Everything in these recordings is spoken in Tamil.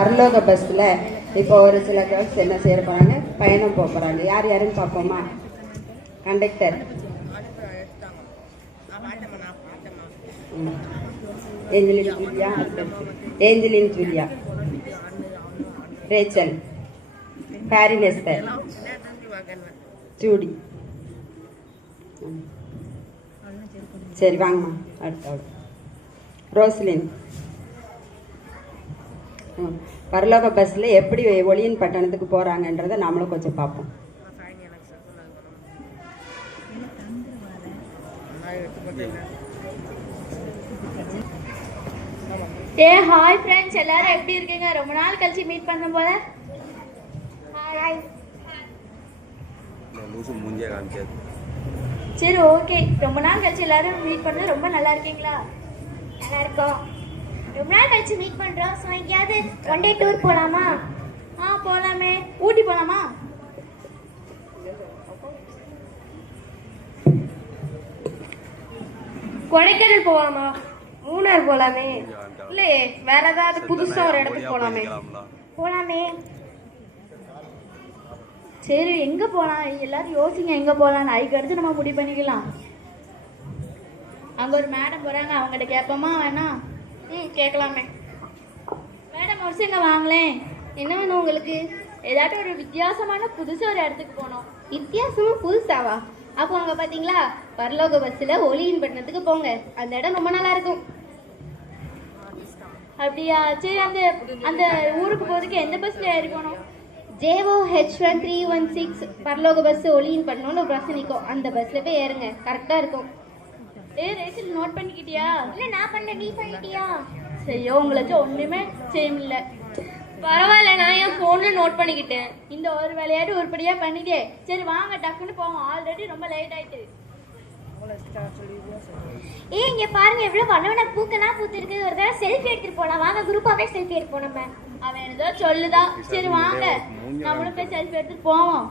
பரலோக பஸ்ஸில் இப்போ ஒரு சில கேர்ள்ஸ் என்ன செய்ய போகிறாங்க, பயணம் போக போகிறாங்க. யார் யாருன்னு பார்ப்போமா? Conductor Angeline Julia, Angeline Julia, Rachel, பாரின் எஸ்தர், ஜூடி. சரி வாங்கம்மா. அடுத்த ரோஸ்லின். பரலோக பஸ்ஸில் எப்படி ஒளியின் பட்டணத்துக்கு போகிறாங்கன்றதை நாமளும் கொஞ்சம் பார்ப்போம். ஹாய் ஃப்ரெண்ட்ஸ், எல்லாரும் எப்படி இருக்கீங்க? ரொம்ப நாள் கழிச்சு மீட் பண்ண போல. சரி, ஓகே. ரொம்ப நாள் கழிச்சு எல்லாரும் மீட் பண்ணது ரொம்ப நல்லா இருக்கீங்களா? நல்லா இருக்கோம். ரொம்ப நாள் கழிச்சு மீட் பண்றோம். ஸோ எங்கேயாவது ஒன் டே டூர் போலாமா? போலாமே. ஊட்டி போலாமா? கொடைக்கானல் போவாமா? மூணார் போலாமே. இல்லையே, வேற ஏதாவது புதுசா ஒரு இடத்துக்கு போலாமே. சரி, எங்க போலாம்? எல்லாரும் யோசிங்க எங்க போலாம். அதுக்கு அடுத்து நம்ம முடிவு பண்ணிக்கலாம். அங்க ஒரு மேடம் போறாங்க, அவங்ககிட்ட கேட்போமா? வேணா கேட்கலாமே. மேடம் ஒரு சிங்க வாங்களேன். என்ன வேணும் உங்களுக்கு? ஏதாட்டும் ஒரு வித்தியாசமான புதுசா ஒரு இடத்துக்கு போனோம். வித்தியாசமா புதுசாவா? அப்போ அங்க பாத்தீங்களா, பரலோக பஸ்ல ஒளியின் பட்டணத்துக்கு போங்க. அந்த இடம் ரொம்ப நல்லா இருக்கும். அப்படியா? சரி, அந்த அந்த ஊருக்கு போறதுக்கு எந்த பஸ்ல ஏறி போனோம்? ஜேவோ H1316 பரலோக பஸ் ஒளியின் பட்டணம்னு ஒரு பஸ் நிற்கும். அந்த பஸ்ல போய் ஏறுங்க, கரெக்டா இருக்கும். ரேச்சல் நோட் பண்ணிக்கிட்டியா? இல்ல, நான் பண்ண. நீ பண்ணிட்டியா? செய்யோ, உங்களுக்கு ஒண்ணுமே செய்யல. பரவாயில்ல, நான் என் போன்ல நோட் பண்ணிக்கிட்டேன். இந்த ஒரு விளையாட்டு உருப்படியா பண்ணிட்டே. சரி வாங்க, டக்குன்னு போவோம். ஆல்ரெடி ரொம்ப லேட் ஆயிட்டு. இங்க பாருங்க, எவ்வளவு வண்ணவன பூக்கெல்லாம் பூத்திருக்கு. ஒரு தடவை செல்ஃபி எடுத்துட்டு போலாம் வாங்க. குரூப்பாவே செல்ஃபி எடுப்போம் நம்ம. அவன் ஏதோ சொல்லுதா. சரி வாங்க, நம்மளும் போய் செல்ஃபி எடுத்துட்டு போவோம்.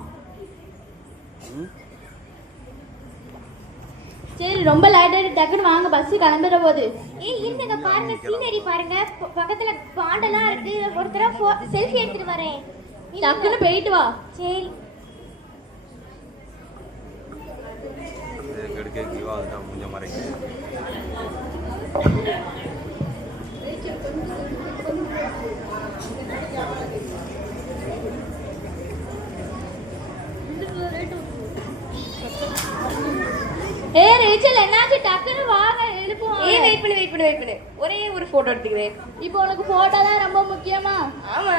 சரி, ரொம்ப லேட் ஆயிட்டு. டக்குன்னு வாங்க, பஸ் கிளம்பிட போகுது. இருங்க பாருங்க, சீனரி பாருங்க. பக்கத்துல பாண்டெல்லாம் இருக்கு. ஒரு தடவை செல்ஃபி எடுத்துட்டு வரேன். டக்குன்னு போயிட்டு வா. சரி. ரேச்சல், என்னாச்சு? டக்குன்னு வாங்க, எழுப்புவோம். வெயிட் பண்ணு. ஒரே ஒரு போட்டோ எடுத்துக்கிறேன். இப்போ உனக்கு போட்டோ தான் ரொம்ப முக்கியமா? ஆமா.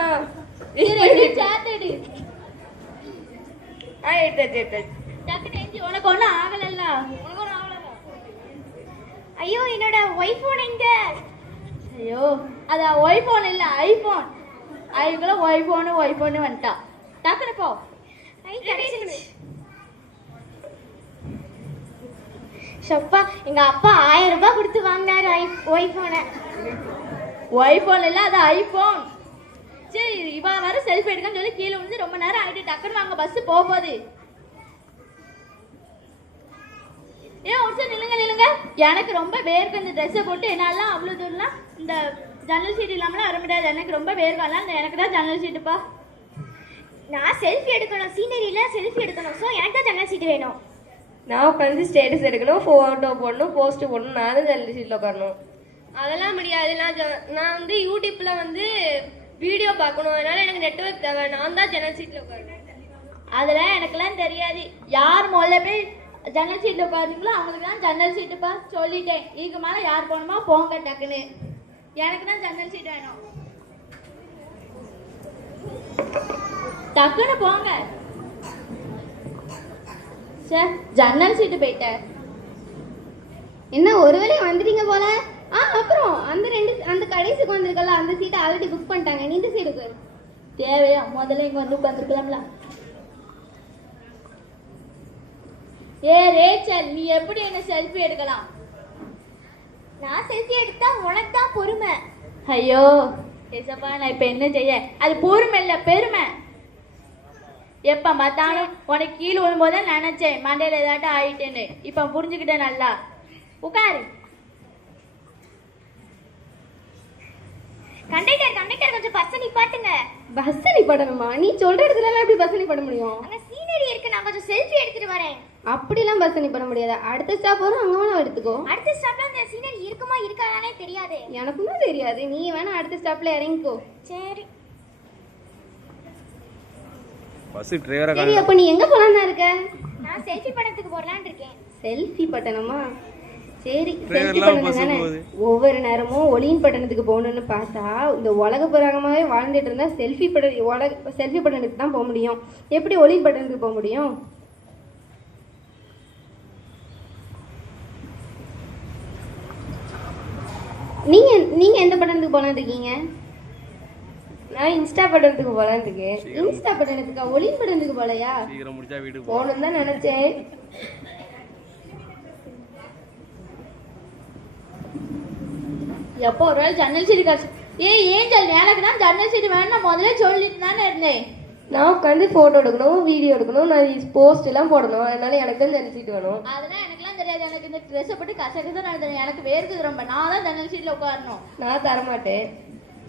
சாத்தடி. டக்குன்னு எஞ்சி. உனக்கு ஒன்றும் ஆகலல்ல? உனக்கு ஒன்றும் ஆகல. ஐயோ, என்னோட ஒய்ஃபோன் எங்க? ஐயோ, அது ஒய்ஃபோன் இல்ல, ஐபோன். அதுக்குள்ள ஒய்ஃபோனு வந்துட்டா. டக்குன்னு போ. ஷப்பா, எங்க அப்பா 1000 ரூபாய் கொடுத்து வாங்கினாரு ஒய்ஃபோனை. ஒய்ஃபோன் இல்ல, அது ஐபோன். சரி, இவ வர செல்ஃபி எடுக்கன்னு சொல்லி கீழே விழுந்து ரொம்ப நேரம் ஆகிட்டு. டக்குன்னு வாங்க, பஸ் போகுது. ஒரு நில்லுங்க. எனக்கு ரொம்ப வேர்க்கு. இந்த ட்ரெஸ்ஸை போட்டு என்னாலாம் அவ்வளோ தூரம்லாம் இந்த ஜன்னல் சீட் இல்லாமலாம் வர முடியாது. எனக்கு ரொம்ப வேர்க்காலாம். எனக்கு தான் ஜன்னல் சீட்டுப்பா. நான் செல்ஃபி எடுக்கணும், சீனரியில செல்ஃபி எடுக்கணும். ஸோ எனக்கு தான் ஜன்னல் சீட்டு வேணும். நான் உட்காந்து ஸ்டேட்டஸ் எடுக்கணும், ஃபோட்டோ போடணும், போஸ்ட் போடணும். நானும் ஜன்னல் சீட்டில் உட்காரணும். அதெல்லாம் முடியாது. நான் வந்து யூடியூப்ல வந்து வீடியோ பார்க்கணும். அதனால எனக்கு நெட்வொர்க் தேவை. நான் தான் ஜன்னல் சீட்டில் உட்காருவேன். அதெல்லாம் எனக்கெல்லாம் தெரியாது. யார் முதல்ல போய் ஜன்னல் சீட்டில் உட்காருங்களோ அவங்களுக்கு தான் ஜன்னல் சீட்டுப்பா. சொல்லிட்டேன். இதுக்கு மேலே யார் போகணுமா போங்க டக்குன்னு. எனக்கு தான் ஜன்னல் சீட் வேணும். டக்குன்னு போங்க. சார், ஜன்னல் சீட்டு போயிட்டேன். என்ன ஒரு வேளையும் வந்துட்டீங்க போல. அப்புறம் அந்த கடைசிக்கு வந்திருக்கல, அந்த சீட்டை ஆல்ரெடி புக் பண்ணிட்டாங்க. நீ இந்த சீட்டுக்கு தேவையா? முதல்ல இங்க வந்து உட்காந்துருக்கலாம்ல. ரேச்சல், நீ எப்படி என்ன செல்ஃபி எடுக்கலாம்? நான் செல்ஃபி எடுத்தா உனக்கு தான் பொறுமை. ஐயோ ஏசப்பா, நான் இப்ப என்ன செய்ய? அது பொறுமை இல்ல, பெருமை. எப்ப பார்த்தாலும் உனக்கு கீழே விழும்போது நினைச்சேன் மண்டையில ஏதாட்டும் ஆயிட்டேன்னு. இப்ப புரிஞ்சுக்கிட்டேன். நல்லா உட்காரு. கண்டக்டர் கண்டக்டர் கொஞ்சம் பஸ் நிப்பாட்டுங்க. பஸ் நிப்பாட்டணுமா? நீ சொல்ற இடத்துல எல்லாம் எப்படி பஸ் நிப்பாட்ட முடியும்? அங்க சீனரி இருக்கு, நான் கொஞ்சம் செல்ஃபி எடுத்துட்டு வரேன். அப்படிலாம் பஸ் நிப்பாட்ட முடியாது. அடுத்த ஸ்டாப் வரும், அங்க வேணா எடுத்துக்கோ. அடுத்த ஸ்டாப்ல அந்த சீனரி இருக்குமா இருக்காதானே தெரியாது. எனக்குமே தெரியாது. நீ வேணா அடுத்த ஸ்டாப்ல இறங்கிக்கோ. சரி பஸ் டிரைவரா சரி, அப்ப நீ எங்க போலான்னு இருக்க? நான் செல்ஃபி படத்துக்கு போறலாம்னு இருக்கேன். செல்ஃபி பட்டணமா? சரி, Driver செல்ஃபி எல்லாம் பட்டணம் bus தானே. போகுது. ஒவ்வொரு நேரமும் ஒளியின் பட்டணத்துக்கு போகணும்னு பார்த்தா இந்த உலக புராகமாவே வாழ்ந்துட்டு இருந்தா செல்ஃபி பட்டணத்துக்கு தான் போக முடியும். எப்படி ஒளியின் பட்டணத்துக்கு போக முடியும்? நீங்க எந்த பட்டணத்துக்கு போலான்னு இருக்கீங்க? நான் இன்ஸ்டா பட்டணத்துக்கு போலான்னு இருக்கேன். இன்ஸ்டா பட்டணத்துக்கா? ஒளியின் பட்டணத்துக்கு போலையா? சீக்கிரம் முடிச்சா வீட்டுக்கு போ. போகணும்னு தான் நினைச்சேன். எப்போ ஒரு வேளை ஜன்னல் சீட்டு கிடச்சி ஏஞ்சல் எனக்கு தான் ஜன்னல் சீட்டு வேணும், நான் முதல்ல சொல்லிட்டு தானே இருந்தேன். நான் உட்காந்து ஃபோட்டோ எடுக்கணும், வீடியோ எடுக்கணும், நான் போஸ்ட் எல்லாம் போடணும். அதனால எனக்கு தான் ஜன்னல் சீட் வேணும். அதெல்லாம் எனக்குலாம் தெரியாது. எனக்கு இந்த ட்ரெஸ்ஸை போட்டு கசகசம் நடந்தது. எனக்கு வேர்க்குது ரொம்ப. நான் தான் ஜன்னல் சீட்டில் உட்காரணும். நான் தரமாட்டேன்.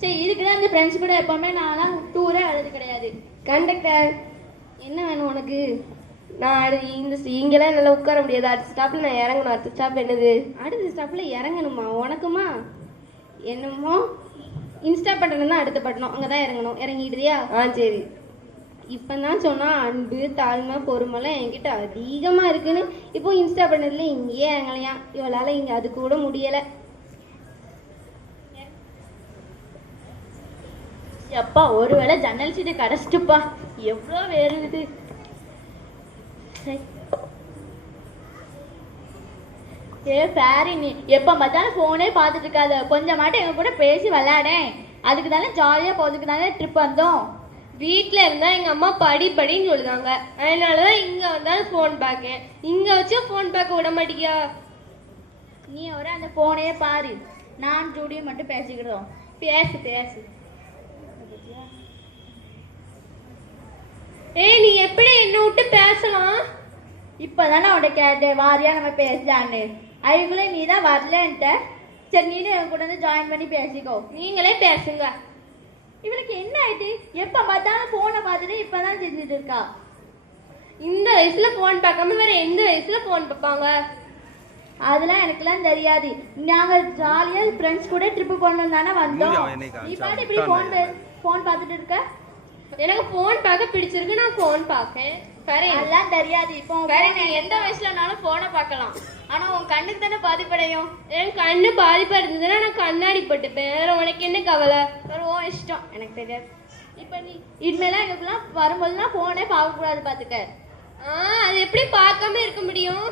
சரி, இதுக்கு தான் இந்த ஃப்ரெண்ட்ஸ் கூட எப்போவுமே நான்லாம் டூரே அழுது கிடையாது. கண்டக்டர், என்ன வேணும் உனக்கு? நான் இங்கெல்லாம் என்னால் உட்கார முடியாது. அடுத்த ஸ்டாப்ல நான் இறங்கணும். அடுத்த ஸ்டாப் என்னது? அடுத்த ஸ்டாப்ல இறங்கணுமா? உனக்குமா? என்னமோ இன்ஸ்டா பட்டணம் தான் அடுத்த பட்டணம், அங்கதான் இறங்கணும். இறங்கிடுறியா? சரி. இப்பதான் சொன்னா அன்பு தாழ்மை பொறுமைலாம் என்கிட்ட அதிகமா இருக்குன்னு. இப்போ இன்ஸ்டா பட்டணத்துல இங்கேயே இறங்கலையா? இவளால இங்க அது கூட முடியல. எப்பா ஒருவேளை ஜன்னல் சீட்டு கிடச்சிட்டுப்பா. எவ்வளோ வேறுது. ஏ ஃபேரி, நீ எப்போ பார்த்தாலும் ஃபோனே பார்த்துட்டு இருக்காத. கொஞ்சம் மாட்டம் எங்க கூட பேசி விளையாடேன். அதுக்கு தானே ஜாலியாக போகிறதுக்கு தானே ட்ரிப் வந்தோம். வீட்டில் இருந்தால் எங்கள் அம்மா படின்னு சொல்லுதாங்க. அதனால தான் இங்கே வந்தாலும் ஃபோன் பார்க்கேன். இங்கே வச்சும் ஃபோன் பார்க்க விட மாட்டேங்கியா? நீ ஒரு அந்த ஃபோனையே பாரு. நான் ஜூடியும் மட்டும் பேசிக்கிடுவோம். பேசு பேசு. ஏய், நீ எப்படி என்னை விட்டு பேசலாம்? இப்போ தானே உன்கிட்ட கேட்டேன் வாரியா நம்ம பேசலான்னு. அதுக்குள்ளே நீ தான் வரலன்ட்ட. சரி, நீனே என் கூட வந்து ஜாயின் பண்ணி பேசிக்கோ. நீங்களே பேசுங்க. இவளுக்கு என்ன ஆயிட்டு? எப்போ பார்த்தாலும் ஃபோனை பார்த்துட்டு இப்போ தான் செஞ்சுட்டு இருக்கா. இந்த வயசுல ஃபோன் பார்க்காம வேற எந்த வயசுல ஃபோன் பார்ப்பாங்க? அதெல்லாம் எனக்குலாம் தெரியாது. நாங்கள் ஜாலியாக ஃப்ரெண்ட்ஸ் கூட ட்ரிப்பு போகணும் தானே வந்தோம். நீ பாட்டு இப்படி ஃபோன் பார்த்துட்டு இருக்க. எனக்கு ஃபோன் பார்க்க பிடிச்சிருக்கு, நான் ஃபோன் பார்க்கேன். அதெல்லாம் தெரியாது. இப்போ வேற நீ எந்த வயசுலனாலும் ஃபோனை பார்க்கலாம். ஆனா உன் கண்ணுக்கு தானே பாதிப்படையும். என் கண்ணு பாதிப்பா இருந்ததுன்னா நான் கண்ணாடி பட்டுப்பேன். வேற உனக்கு என்ன கவலை? வேற உன் இஷ்டம், எனக்கு தெரியாது. இப்போ நீ இனிமேலாம் எங்களுக்குலாம் வரும்போதுலாம் ஃபோனே பார்க்கக்கூடாது பார்த்துக்க. அது எப்படி பார்க்காம இருக்க முடியும்?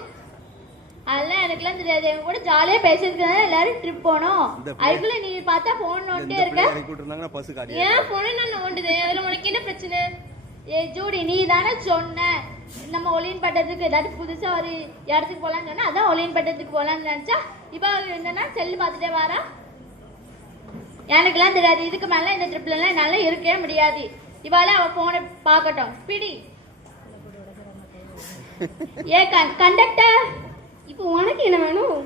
அதெல்லாம் எனக்குலாம் தெரியாது. எங்க கூட ஜாலியாக பேசுறதுக்கு தானே எல்லாரும் ட்ரிப் போனோம். அதுக்குள்ள நீ பார்த்தா ஃபோன் நோண்டே இருக்க. ஏன் ஃபோனை நான் நோண்டுதேன்? அதுல உனக்கு என்ன பிரச்சனை? ஏ ஜூடி, நீ தானே சொன்ன நம்ம ஒளியின் பட்டத்துக்கு ஏதாவது புதுசாக ஒரு இடத்துக்கு போகலான்னு சொன்னா, அதான் ஒளியின் பட்டத்துக்கு போகலான்னு நினச்சா இப்போ என்னன்னா செல்லு பார்த்துட்டே வாரா. எனக்குலாம் தெரியாது. இதுக்கு மேலே இந்த ட்ரிப்லலாம் என்னால் இருக்கவே முடியாது. இவாளே அவள் ஃபோனை பார்க்கட்டும். பிடி. ஏ கண்டக்டர், இப்போ உனக்கு என்ன வேணும்?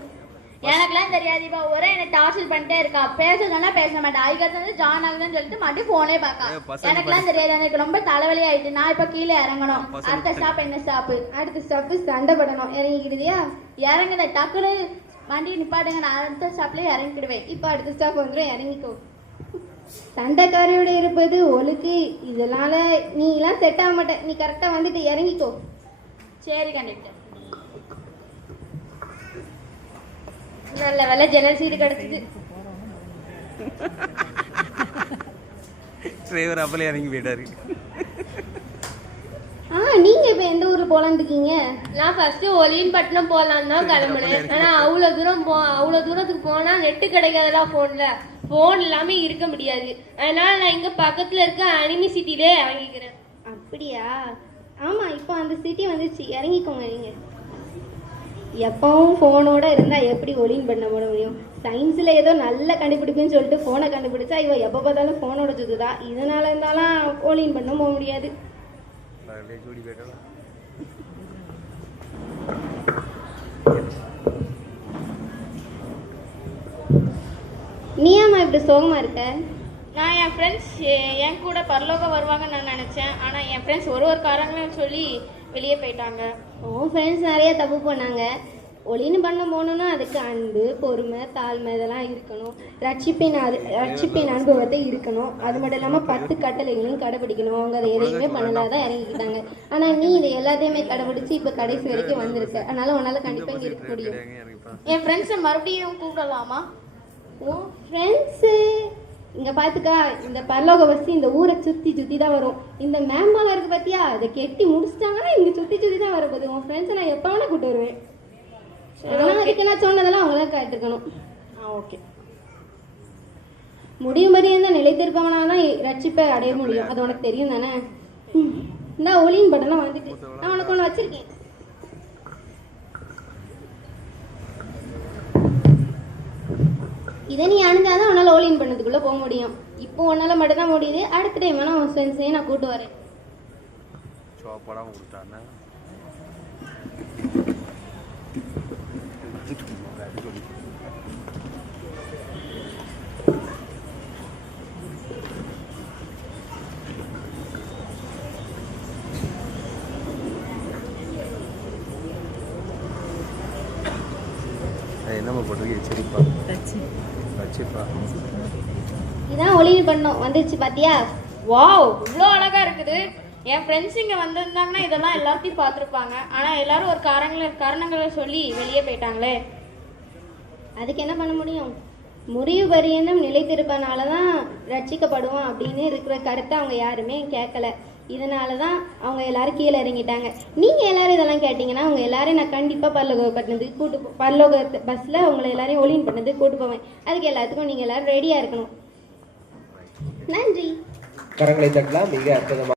எனக்குலாம் தெரியாது. இப்போ ஒரே என்னை டார்ச்சர் பண்ணிட்டே இருக்கா. பேசுறதுனா பேச மாட்டேன். அதுக்கு வந்து ஜாயின் ஆகுதுன்னு சொல்லிட்டு மட்டும் ஃபோனே பார்க்க. எனக்குலாம் தெரியாது. எனக்கு ரொம்ப தலைவலி ஆயிட்டு. நான் இப்போ கீழே இறங்கணும். அடுத்த ஸ்டாப் என்ன ஸ்டாப்பு? அடுத்த ஸ்டாப்பு சண்டை படணும். இறங்கிக்கிடுதியா? இறங்குத டக்குனு வண்டி நிப்பாட்டுங்க. நான் அடுத்த ஸ்டாப்ல இறங்கிடுவேன். இப்போ அடுத்த ஸ்டாப் வந்துடும், இறங்கிக்கோ. சண்டைக்காரையோட இருப்பது ஒழுக்கு. இதனால நீ எல்லாம் செட் ஆக மாட்டேன். நீ கரெக்டா வந்துட்டு இறங்கிக்கோ. சரி கண்டக்டர். நல்ல வேலை ஜன்னல் சீட்டு கிடச்சிது. டிரைவர் அப்பலே இறங்கி போயிட்டாரு. நீங்க இப்ப எந்த ஊர்ல போலான்னு இருக்கீங்க? நான் ஃபர்ஸ்ட் ஒலியின் பட்டணம் போகலான்னு தான் கிளம்புனேன். ஆனா அவ்வளவு தூரத்துக்கு போனா நெட்டு கிடைக்காதெல்லாம் போன்ல. போன் இல்லாம இருக்க முடியாது. அதனால நான் இங்க பக்கத்துல இருக்க அனிமி சிட்டிலே இறங்கிக்கிறேன். அப்படியா? ஆமா, இப்போ அந்த சிட்டி வந்துச்சு, இறங்கிக்கோங்க. நீங்க எப்பவும் ஃபோனோட இருந்தா எப்படி ஒளியின் பண்ண முடியும்? சயின்ஸ்ல ஏதோ நல்ல கண்டுபிடிப்புன்னு சொல்லிட்டு ஃபோனை கண்டுபிடிச்சா இவ எப்போ பார்த்தாலும் ஃபோனோட சுத்துதா. இதனால இருந்தாலும் ஒளியின் பண்ண போக முடியாது. நீ ஏமா இப்படி சோகமா இருக்க? நான் என் ஃப்ரெண்ட்ஸ் என் கூட பரலோகம் வருவாங்கன்னு நான் நினச்சேன். ஆனால் என் ஃப்ரெண்ட்ஸ் ஒரு காரங்களும் சொல்லி வெளியே போயிட்டாங்க. உன் ஃப்ரெண்ட்ஸ் நிறைய தப்பு பண்ணாங்க. ஒளின்னு பண்ண போகணுன்னா அதுக்கு அன்பு, பொறுமை, தாழ்மை இதெல்லாம் இருக்கணும். ரட்சிப்பின் அனுபவத்தை இருக்கணும். அது மட்டும் இல்லாமல் 10 கட்டளைகளையும் கடைபிடிக்கணும். அவங்க அதை எதையுமே பண்ணலாதான் இறங்கிக்கிட்டாங்க. ஆனால் நீ இதை எல்லாத்தையுமே கடைபிடிச்சு இப்போ கடைசி வரைக்கும் வந்திருக்க. அதனால உன்னால் கண்டிப்பாக இங்கே இருக்க முடியும். என் ஃப்ரெண்ட்ஸை மறுபடியும் கூப்பிடலாமா? உன் ஃப்ரெண்ட்ஸு இங்கே பார்த்துக்கா, இந்த பரலோக பஸ் இந்த ஊரை சுற்றி சுற்றி தான் வரும். இந்த மேம்பாலம் இருக்குது பார்த்தியா, அதை கெட்டி முடிச்சிட்டாங்கன்னா இங்கே சுற்றி சுற்றி தான் வரப்போகுது. உன் ஃப்ரெண்ட்ஸை நான் எப்போ வேணால் கூப்பிட்டு வருவேன். ஆனால் அதுக்கு நான் சொன்னதெல்லாம் அவங்களாம் கேட்டுருக்கணும். ஓகே. முடியும் வரையும் தான் நிலைத்திருப்பவனாக தான் ரட்சிப்பை அடைய முடியும். அது உனக்கு தெரியும் தானே? இந்த ஒளியின் பட்டெல்லாம் வந்துட்டு நான் உனக்கு ஒன்று வச்சிருக்கேன். இதை நீ அணுகாதான் உன்னால் ஒளியின் பண்ணதுக்குள்ளே போக முடியும். இப்போ உன்னால் மட்டும்தான் முடியுது. அடுத்த டைம் வேணால் உன் ஃப்ரெண்ட்ஸையும் நான் கூப்பிட்டு வரேன். என்னம்மா போட்டிருக்கீங்க? சரிப்பா, வச்சுப்பா. இதான் ஒளியின் பண்ணோம் வந்துருச்சு பார்த்தியா? வாவ், இவ்வளோ அழகா இருக்குது. என் ஃப்ரெண்ட்ஸ் இங்கே வந்திருந்தாங்கன்னா இதெல்லாம் எல்லாத்தையும் பார்த்துருப்பாங்க. ஆனால் எல்லாரும் ஒரு காரணங்களை சொல்லி வெளியே போயிட்டாங்களே. அதுக்கு என்ன பண்ண முடியும்? முடிவு பரியந்தம் நிலைத்திருப்பனால தான் ரட்சிக்கப்படுவோம் அப்படின்னு இருக்கிற கருத்தை அவங்க யாருமே கேட்கல. இதனால தான் அவங்க எல்லாரும் கீழே இறங்கிட்டாங்க. நீங்கள் எல்லாரும் இதெல்லாம் கேட்டிங்கன்னா அவங்க எல்லாரையும் நான் கண்டிப்பாக பரலோக பஸ்ஸில் உங்களை எல்லாரையும் ஒளியின் பண்ணது கூட்டு போவேன். அதுக்கு எல்லாத்துக்கும் நீங்கள் எல்லாரும் ரெடியாக இருக்கணும். நன்றி. கரங்களை தட்டலாம். மிக அற்புதமாக